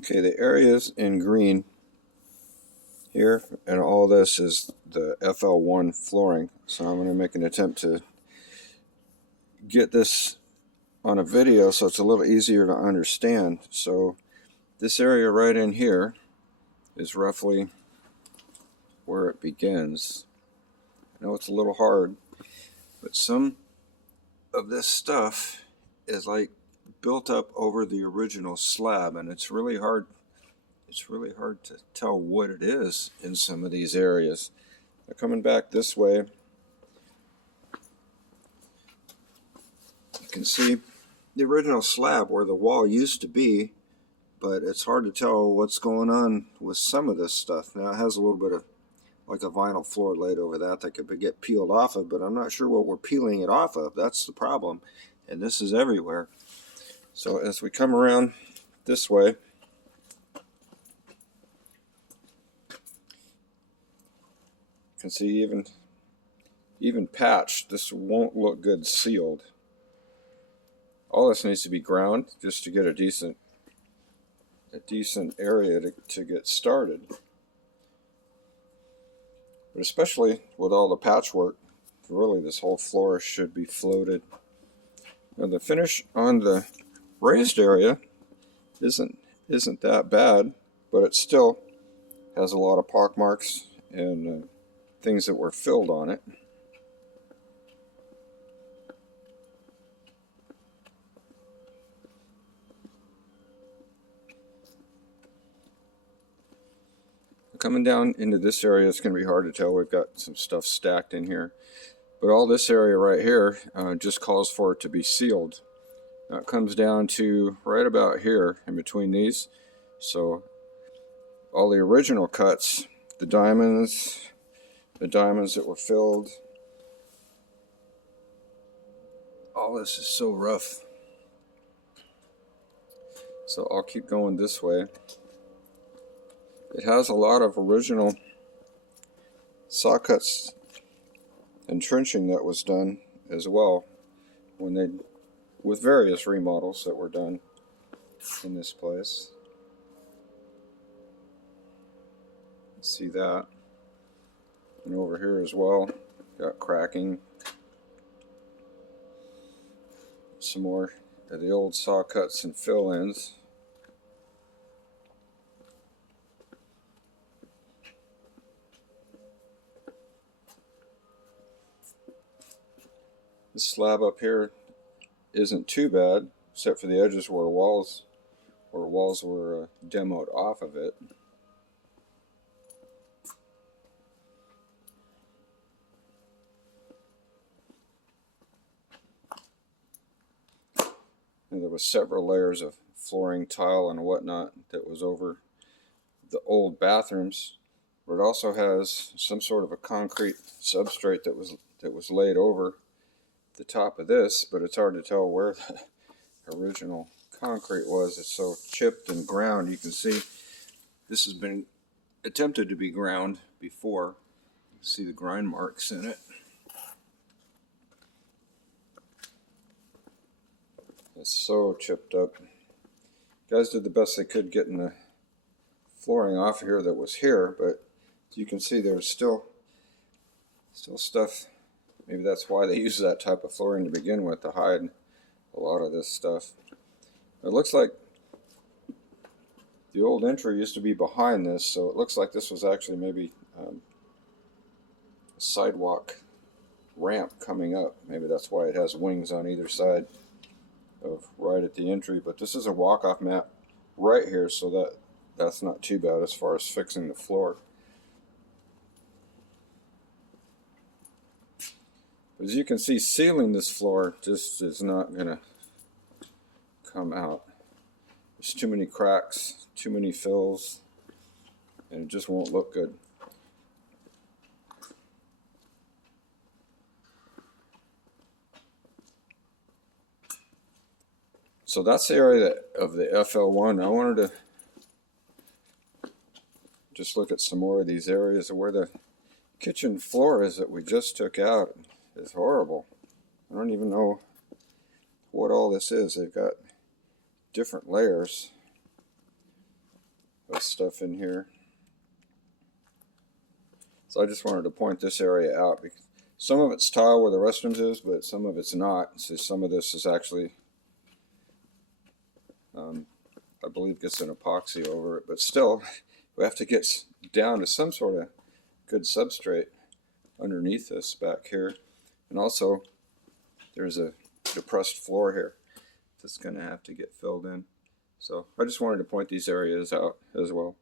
Okay, the areas in green here, and all this is the FL1 flooring. So I'm going to make an attempt to get this on a video so it's a little easier to understand. So this area right in here is roughly where it begins. I know it's a little hard, but some of this stuff is like built up over the original slab, and it's really hard to tell what it is in some of these areas. Now, coming back this way, you can see the original slab where the wall used to be, but it's hard to tell what's going on with some of this stuff. Now it has a little bit of like a vinyl floor laid over that could get peeled off of, but I'm not sure what we're peeling it off of. That's the problem, and this is everywhere. So as we come around this way, you can see even patched, this won't look good sealed. All this needs to be ground just to get a decent area to get started. But especially with all the patchwork, really this whole floor should be floated. Now the finish on the raised area isn't that bad, but it still has a lot of pock marks and things that were filled on it. Coming down into this area, it's going to be hard to tell. We've got some stuff stacked in here, but all this area right here just calls for it to be sealed. Now it comes down to right about here in between these. So all the original cuts, the diamonds that were filled, all this is so rough. So I'll keep going this way. It has a lot of original saw cuts and trenching that was done as well with various remodels that were done in this place. See that, and over here as well, got cracking, some more of the old saw cuts and fill-ins. The slab up here isn't too bad, except for the edges where walls were demoed off of it. And there was several layers of flooring, tile, and whatnot that was over the old bathrooms. But it also has some sort of a concrete substrate that was laid over the top of this, but it's hard to tell where the original concrete was. It's so chipped and ground. You can see this has been attempted to be ground before. You can see the grind marks in it. It's so chipped up. Guys did the best they could getting the flooring off here that was here, but you can see there's still stuff. Maybe that's why they use that type of flooring to begin with, to hide a lot of this stuff. It looks like the old entry used to be behind this, so it looks like this was actually maybe a sidewalk ramp coming up. Maybe that's why it has wings on either side of right at the entry. But this is a walk-off map right here, so that's not too bad as far as fixing the floor. As you can see, sealing this floor just is not going to come out. There's too many cracks, too many fills, and it just won't look good. So that's the area of the FL1. I wanted to just look at some more of these areas where the kitchen floor is that we just took out. Is horrible. I don't even know what all this is. They've got different layers. of stuff in here. So I just wanted to point this area out because some of it's tile where the restrooms is, but some of it's not. So some of this is actually, I believe, gets an epoxy over it. But still, we have to get down to some sort of good substrate underneath this back here. And also, there's a depressed floor here that's going to have to get filled in. So I just wanted to point these areas out as well.